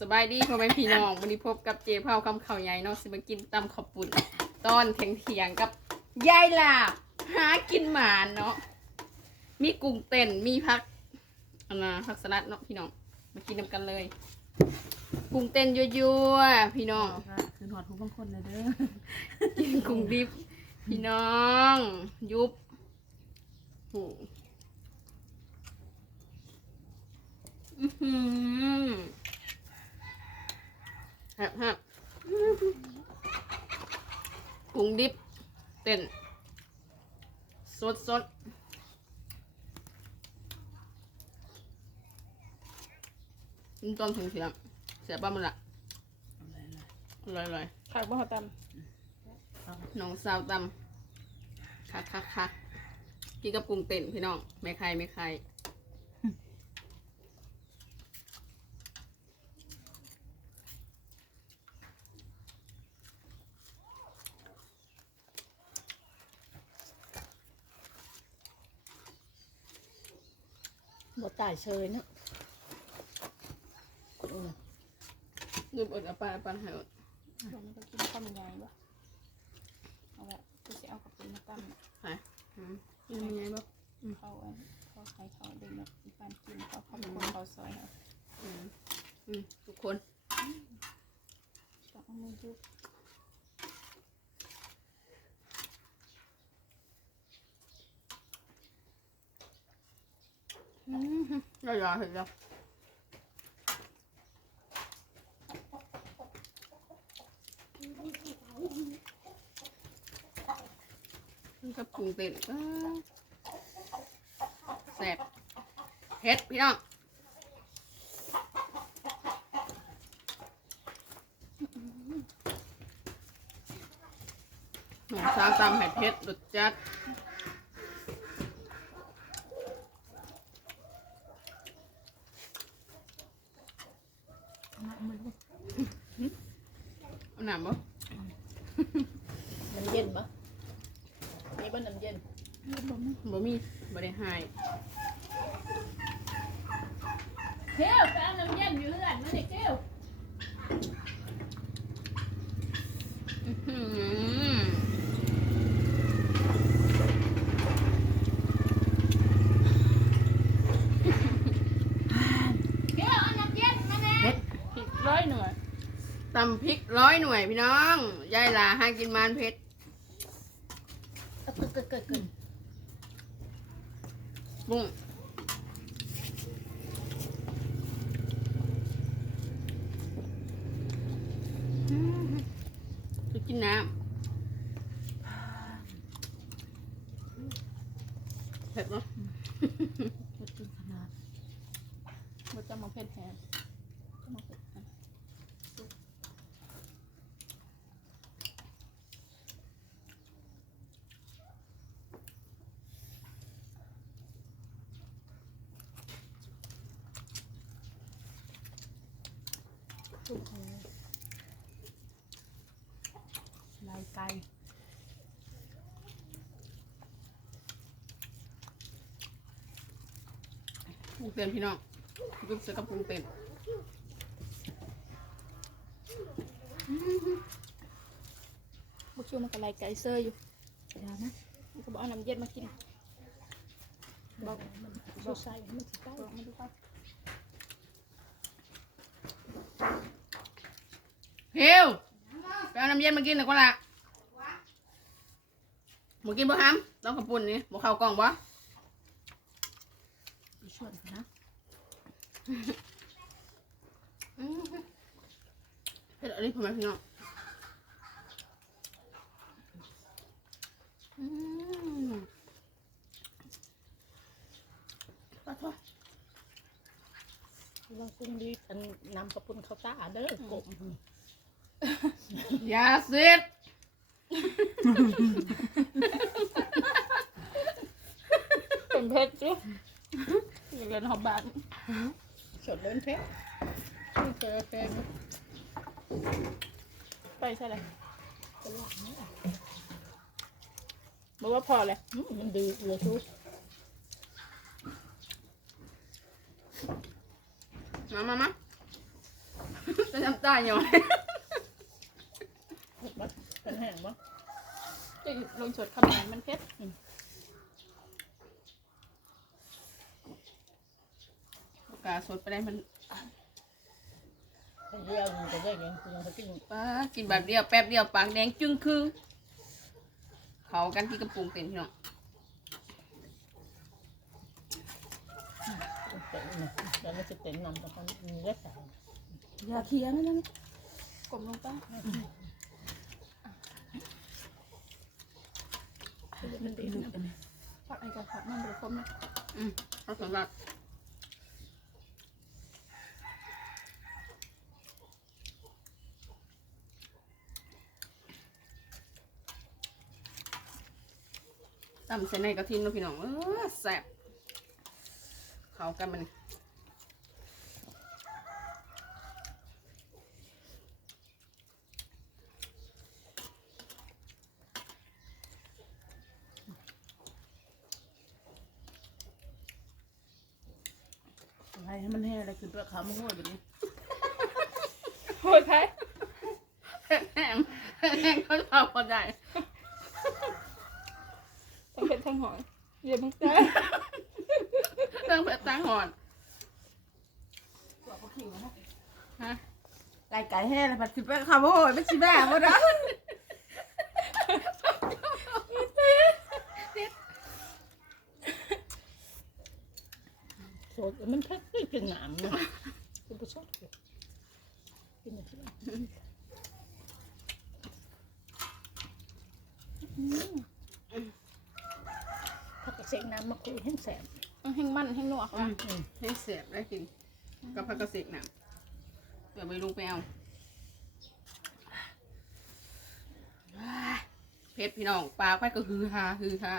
สบายดีพ่อแม่พี่น้องวันนี้พบกับเจเผาคำข่าวใหญ่เนาะสิมากินตำข้าวปุ่นตอนเถียงเถียงๆกับยายลาบหากินหมาเนาะมีกุ้งเต้นมีพักอันนะพักสลัดเนาะพี่น้องมากินนำกันเลยกุ้งเต้นยั่วๆพี่น้องคือหอดทุกบางคนเลยเด้อกินกุ้งดิบพี่น้อง ยุบโหอื้อหือ ฮะฮะกุ้งดิบเต้นสดสดนี่ตอนถึงเสียงเสียบ้ามันละอร่อยอร่อยผักบ่หอตน้องสาวตำคักคักคักกินกับกุ้งเต้นพี่น้องไม่ใครไม่ใครำบ่ตายเชยเนาะดูบอดเอาปลาเอาปลาใหายอดลงไปกินข้าวมันใหญ่บ่ เอาละกูสิเอากับเป็นมาตั้มหายอืมยังไงบ้างเขาอันเขาใครเขาเด็กแบบปานกินเขาเขาเป็นคนเขาซอยเขาอืมอืมทุกคนต้องเอามือยุบ ย่อยๆเห็นแล้วนี่กับกุ้งเต้นอ้าวแซ่บเฮ็ดพี่น้องหนูสาวตำไห่เพชรรสจัด เอาหนามบ่น้ำเย็นปะมีบ้านน้ำเย็นบ่มีบ่ได้หายเที่ยวไปเอาน้ำเย็นอยู่เรื่อนมาเด็กเที่ยว อื้อหือ เที่ยวเอาน้ำเย็นมาแน่ผิดร้อยหน่วย ตำพ ริกร้อยหน่วยพี่น้องยายหลาให้กินมานเพชรเอาเกิดเกิดเกิดเกิดบุ้งอื้อจะกินน้ำเผ็ดเนาะ เกิดเป็นขนาด บ่จะมาเผ็ดแทนจะมาเผ็ดแทน ลาย ไก่ปรุงเต็มพี่น้องยุบใส่กับปรุงเต็มบุคิวมันกระไรไก่เซอร์อยู่ยานะมันก็บอกเอาน้ำเย็นมากินบอกมันบอกใส่มันสิใกล้บอกมาดูครับเฮวไปเอาน้ำเย็นมากินหน่อยก็ละ หมูกินบ่ฮัมต้องขับปุ่นนี่บ่เข้ากล่องบ่ไปช่วยนะเฮ็ดอะไรพ่อแม่พี่น้องอืมปะทอเราคงดีอันนำกระปุนข้าวตาเด้อกบยาเสร็จ เป็นเพชรจุอยู่เรียนหอบบานสดเดินเพชรเจอแฟนไปใช่เลยก็หลังนี่บอกว่าพอเลยมันดื้อเลยทุกมามามาจะน้ำตาหย่อย เผ็ดบ่เป็นแห้งบ่จะลงสดคำไหนมันเผ็ดกาสดไปได้มันเป็นเดียวอยู่แต่ยังยังยังเขากินป้ากินแบบเดียวแป๊บเดียวปากแดงจึ้งครึ่งเขากันที่กระปุงเต็มพี่น้องเต็มนะแล้วมันจะเต็มนำแต่มันมีเลือดสาวอย่าเคี้ยวนั่นนะกลมลงไป มันดีนะผักไอ้กับผักมันบริคมนะอืมเขาสำหรับตำเส้นในกระทินเนาะพี่น้องเออแซ่บเขากันมัน อะไรให้มันแห้งอะไรคือตัวขาวมันห้วยแบบนี้โอ้ยแพ้แห้งแห้งเขาชอบพอได้ทั้งเผ็ดทั้งหอยเดี๋ยวมึงได้ตั้งเผ็ดตั้งหอนฮะ ไก่ไก่แห้งแล้วผัดสิบแปดคำโอ้ยไม่ชิแม่หมดนะโส ดมันแค่กินหนามนะคุณผู้ชมกินอะไรถ้าจะเซ็งน้ำมาคุยให้แสบแห้งมันแห้งนัวอืมให้เสียบได้กินกับผักกระเสกน่ะเดี๋ยวไปลุงไปเอาเผ็ดพี่น้องปลาไปก็ฮือฮาฮือฮา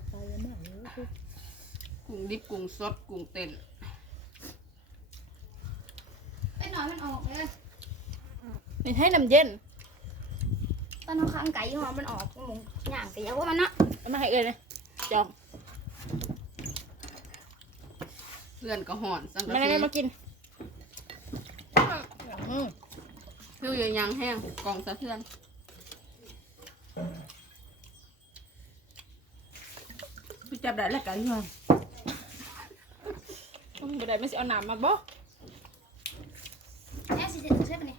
มันราคาเยอะมากเลยกุ้งดิบกุ้งสดกุ้งเต้นไปหน่อยมันออกเลยนี่ให้น้ำเย็น ตอนน้องข้างไก่หอมมันออกหมูย่างไก่ยาวว่ามันนะเอามาให้เอ้ยเลยจองเพื่อนก็ห่อนสังกะไม่ได้สีมากินอืมเพื่อยยังแห้งกล่องสะเทือน พี่จับได้แล้วไก่ยังไม่ได้ไม่สิเอาหนามมาบ่แน่สิเสร็จใช่ปะเนี่ย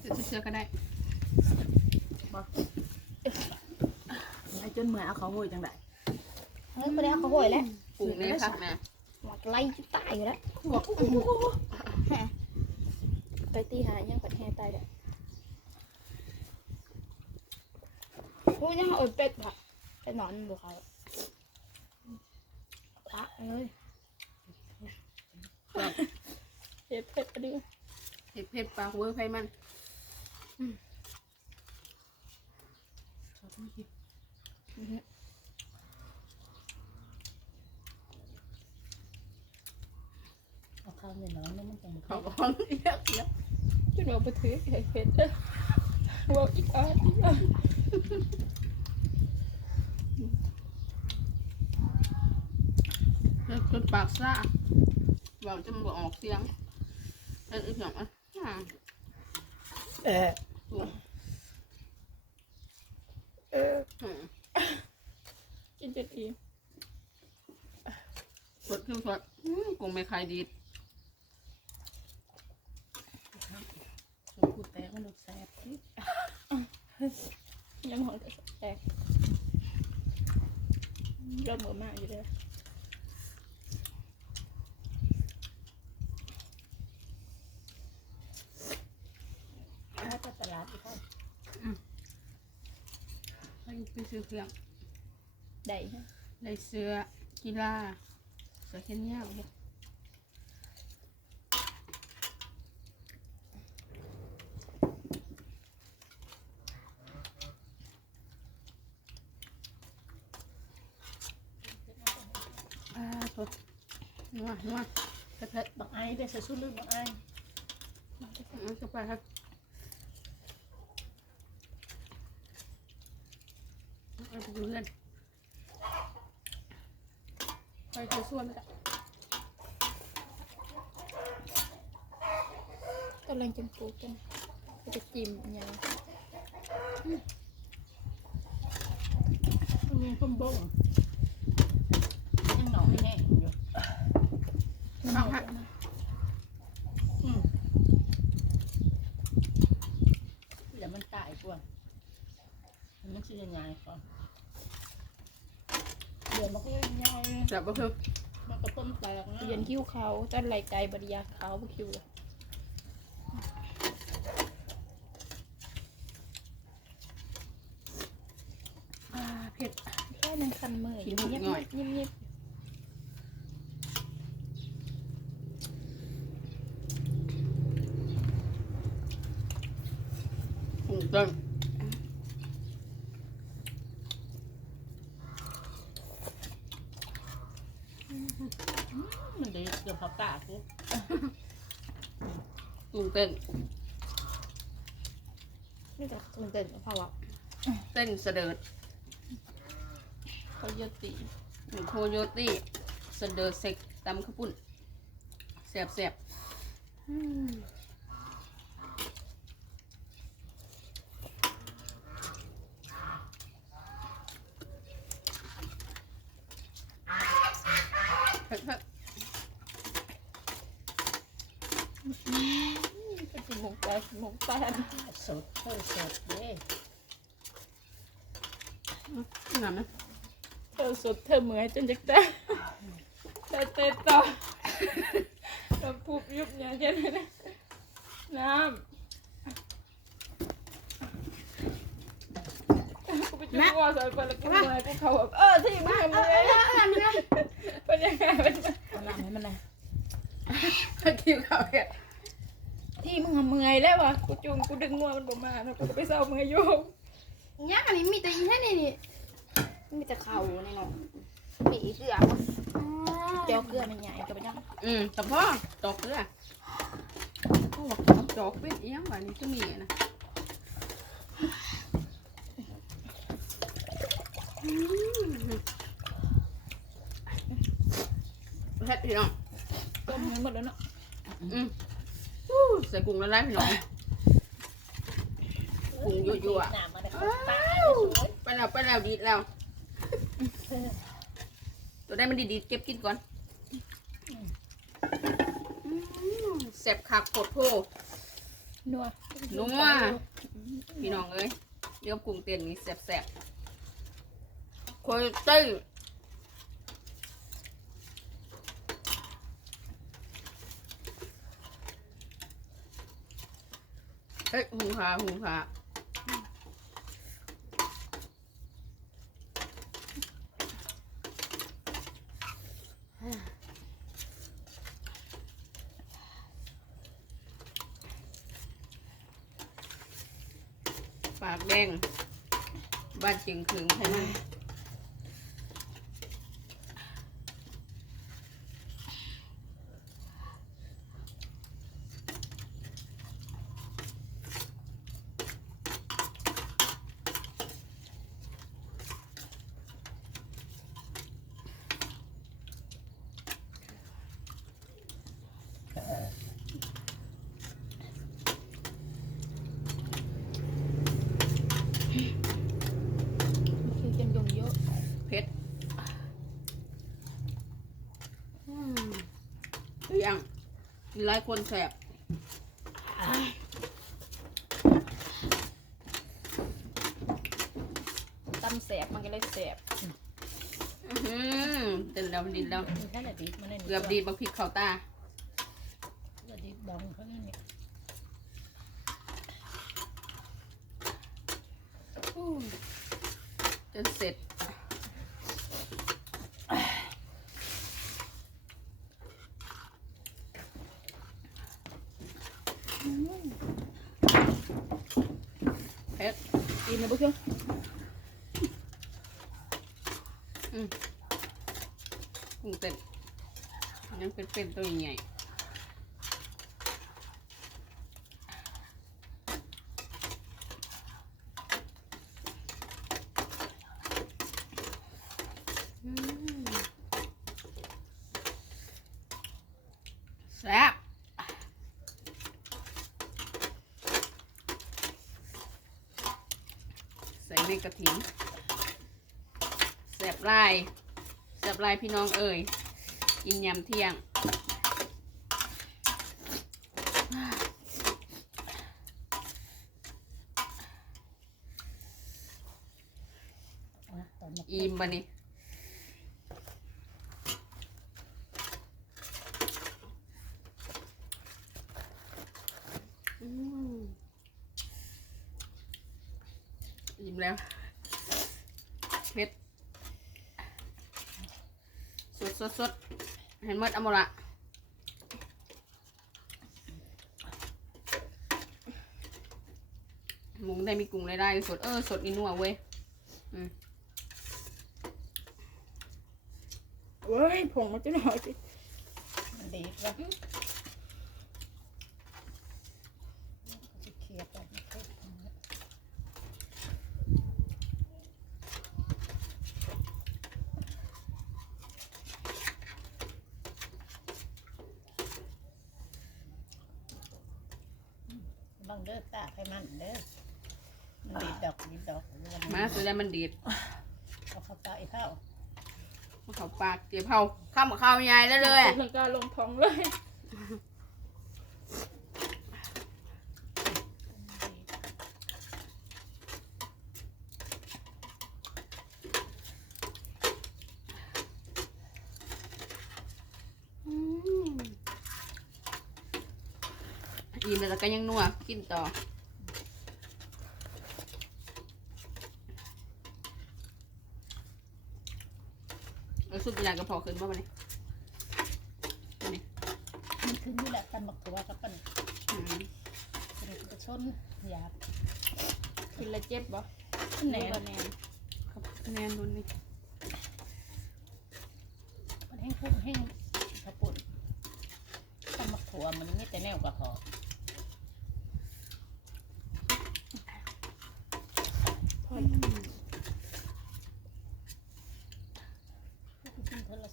เดี๋ยวเชื่อก็ได้ไอ้จนเมื่อยเอาเขาโวยจังไดเฮ้ยไม่ได้เอาข้าวโพดแล้วกุ้งนี่ครับแม่หมดไล่จะตายอยู่แล้วไป ตีหายังผัดแห้งตายเด้อโอ้ยยังเอาเป็ดผักเป็ดหนอนบุเขาพระเลยเผ็ดเผ็ดไปดิเผ็ดเผ็ดปลาเวอร์ไฟมันเอาข้าวเนี่ยน้อยแล้วมันจะมาเขาเข้าก็เอียกเอียกจุดเอาไปถือเผ็ดเผ็ดเด้อว่าอีกอะอีกอะ เผ็ดจนปากซ่าบอกจะมันบอกออกเสียงเผ็ดอีกอย่างอะอ่าเออกุ้งเอออืมกินจนอิ่มสดคือสดอืมกุ้งไม่คายดีดชมพูแตกมันดูแซ่บที่ ยังหอมแต่แตกเริ่มเหมือมากอยู่เลยถ้าจะตลาดที่เขาไปซื้อเครื่องได้ได้เสื้อกีฬาเสื้อแขนยาวบ่ อ่าตัวนัวนัวเผ็ดบักไอ้ได้ใส่ชุดลึกบักไอ้มเข้าไปครับเอาไปดูเพื่อนไปเจอส่วนไปละกำลังจำปูกันจะจิ้มอย่างมีข้มบ้งยังหนองไม่แห้ง เอาฮะอืมเดี๋ยวมันตายกว่ามันชื่อยังไงก่อนเดี๋ยวมันก็ยังไงจับก็คือมันก็ต้มแตกนะเรียนคิ้วเขาต้นไหลไก่บริยาเขาบุคิวเลยอ่าเผ็ดแค่นั้นคันมือกินเงียบหน่อยเงียบเงียบ ต้นมันดีเดี๋ยวเขาตากกูหุงเต้นนี่จะตื่นเต้นเพราะว่าเต้นเสดิร์ดเขาเยอะตีโคโยตี้เสดิร์ดเซ็กตำข้าวปุ้นแสบแสบเผ็ดเผ็ดก็จิหมกใจหมกแตนสดเฮ้ยสดเด้น้ำนะเธอสดเธอเหมือยจนจะแตนแต่เต้นต่อเราพูบยุบเนี่ยแค่นั้นนะน้ำกูไปจุ่มวัวใส่ไปแล้วก็เหนื่อยกูเขาแบบเออที่มึงทำเลย เป็นยังไงเป็นยังไงเอาน้ำให้มันนะคิวเขาเผ็ดที่มึงทำเมื่อยแล้ววะกูจุ่มกูดึงงัวมันบ่มาแล้วกูก็ไปเศร้าเมื่อยโยมเนี่ยอันนี้มีแต่อีแค่นี้นี่มีแต่เขาในน้องมีอีเสือเจ้าเกลือมันใหญ่กับยังอืมแต่พ่อตอกเกลือโอ้บอกจอกเป็ดอีหยังวะนี่ก็มีอะนะอืมเผ็ด พี่น้องต้มให้หมดแล้วเนาะอืมอู้ใส่กุ้งละลายพี่น้องปรุงยั่วๆน้ำมาได้เขาตากไปแล้วไปแล้วดีดแล้ว ตัวได้มันดีๆเก็บกินก่อนอืมแซ่บคักโคตรโพนัวนัวพี่น้องเอ้ยเรียกกุ้งเต้นนี่แซ่บๆโคยเต้ เฮ้ยหูหาหูหาปากแดงบ้านจึงถึงใช่ไหมคือเป็นยงเยอะ เผ็ดอืมเลี้ยง มีหลายคนแสบตำแสบมันก็เลยแสบอื้อหือเต้นแล้วดินแล้วมีแค่ไหนดีมันได้เกือบดีดบักพริกเข้าตา เกือบดีดองเขาเนี่ยจนเสร็จ กินนะพวกเพื่อนกุ้งเต้นยังเป็นเป็นตัวใหญ่แซ่บใส่ เม็ดกระถิ่นแซ่บลายแซ่บลายพี่น้องเอ่ยกินยำเที่ยงนะตอนมาอิ่มบะนี่ อิ่มแล้วเผ็ดสดสดสดเห็นหมดเอาหมดละหมุงได้มีกุ้งได้ได้สดเออสดอีนัวเว้ยเว้ยผงมันจะหน่อยสิมันดีแล้วจะเคลียร์กันไม่ค่อยทำแล้วบัง เด้อตาให้มันเด้อมันดีดอกดีดอกมาสุดแล้วมันดีดเอาเข้าตาอีกเข้ามาเขาปากเจียวเผาข้ามกับข้าวใหญ่แล้วเลยตีลังกาลงท้องเลย อืม อิ่มแล้วก็ยังนัวกินต่อแล้วสุดเวลากระเพาะขึ้นป่ะมันนี่มันคือนี่แหละกันบักตัวกับกันอืมเป็นกระชนหยาบกินและเจ็บบ่แหนบ่มแน่ครับคะแนนรุ่นนี้มันแห้งพุ่งแห้งกระปุ่นกันบักถั่วมันไม่แต่แนวกระเพาะ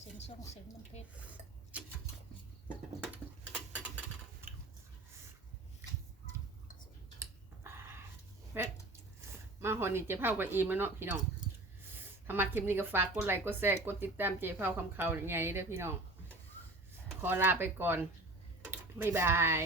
กิน เทอละเซนสองมันเพชรเพชรมาหอนี่เจ๊เผากับอีมาเนาะพี่น้องถ้ามาคลิปนี้ก็ฝากกดไลค์กดแชร์กดติดตามเจ๊เผาคำเขาอย่างไงเด้อพี่น้อง ขอลาไปก่อน บ๊ายบาย